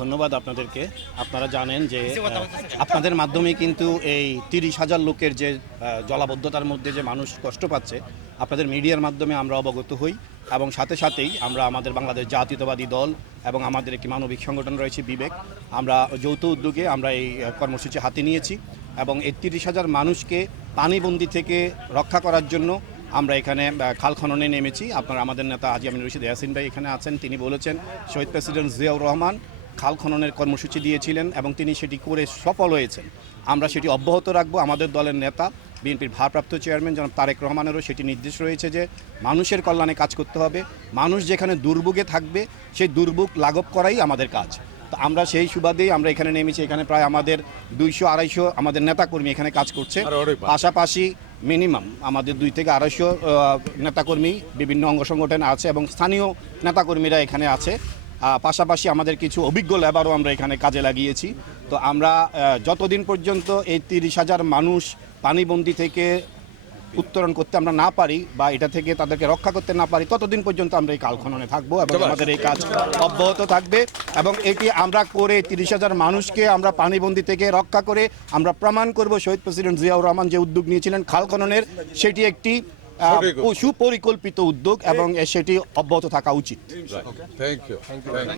ধন্যবাদ আপনাদেরকে। আপনারা জানেন যে আপনাদের মাধ্যমে কিন্তু এই ৩০,০০০ লোকের যে জলাবদ্ধতার মধ্যে যে মানুষ কষ্ট পাচ্ছে, আপনাদের মিডিয়ার মাধ্যমে আমরা অবগত হই এবং সাথে সাথেই আমরা আমাদের বাংলাদেশ জাতীয়তাবাদী দল এবং আমাদের একটি মানবিক সংগঠন রয়েছে বিবেক, আমরা যৌথ উদ্যোগে আমরা এই কর্মসূচি হাতে নিয়েছি এবং এই ৩০,০০০ মানুষকে পানিবন্দী থেকে রক্ষা করার জন্য আমরা এখানে খাল খননে নেমেছি। আপনারা আমাদের নেতা হাজী আমিনুর রশিদ ইয়াসিন ভাই এখানে আছেন, তিনি বলেছেন শহীদ প্রেসিডেন্ট জিয়াউর রহমান খাল খননের কর্মসূচি দিয়েছিলেন এবং তিনি সেটি করে সফল হয়েছেন। আমরা সেটি অব্যাহত রাখবো। আমাদের দলের নেতা বিএনপির ভারপ্রাপ্ত চেয়ারম্যান জনাব তারেক রহমানেরও সেটি নির্দেশ রয়েছে যে মানুষের কল্যাণে কাজ করতে হবে। মানুষ যেখানে দুর্ভোগে থাকবে সেই দুর্ভোগ লাঘব করাই আমাদের কাজ। তো আমরা সেই সুবাদেই আমরা এখানে নেমেছি। এখানে প্রায় আমাদের 200-250 আমাদের নেতাকর্মী এখানে কাজ করছে। পাশাপাশি মিনিমাম আমাদের 200 থেকে 250 নেতাকর্মী বিভিন্ন অঙ্গ সংগঠন আছে এবং স্থানীয় নেতাকর্মীরা এখানে আছে। পাশাপাশি আমাদের কিছু অভিজ্ঞ লেবারও আমরা এখানে কাজে লাগিয়েছি। তো আমরা যতদিন পর্যন্ত এই 30,000 মানুষ পানিবন্দী থেকে উত্তরণ করতে আমরা না পারি বা এটা থেকে তাদেরকে রক্ষা করতে না পারি, ততদিন পর্যন্ত আমরা এই কাল খননে থাকবো এবং আমাদের এই কাজ অব্যাহত থাকবে। এবং এটি আমরা করে 30,000 মানুষকে আমরা পানিবন্দী থেকে রক্ষা করে আমরা প্রমাণ করব শহীদ প্রেসিডেন্ট জিয়াউর রহমান যে উদ্যোগ নিয়েছিলেন খাল খননের, সেটি একটি সুপরিকল্পিত উদ্যোগ এবং সেটি অব্যাহত থাকা উচিত।